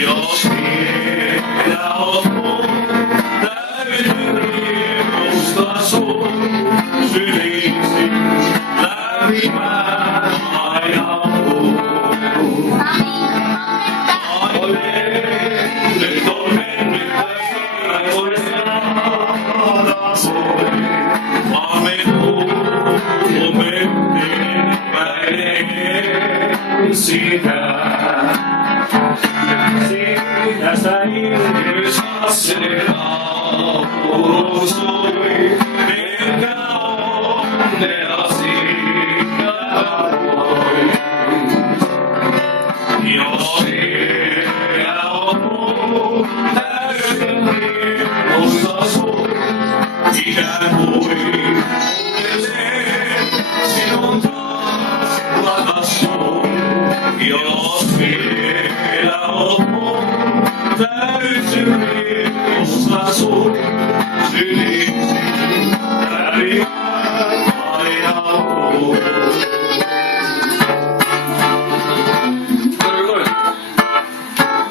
Jos vielä oot mun, täytyy musta sun syliin lämpimään aina mun. Nyt on mennyt päivä, voi saada voi. Mä menen päivän sitä. Siinä sä ilmeys asenaa kuulostui, pelkä onnea siitä voi. Jos siellä on mun täydelleen musta sun, ikään kuin uudelleen sinun taas rakastun. Jos vielä on mun täytyy musta sun syliin.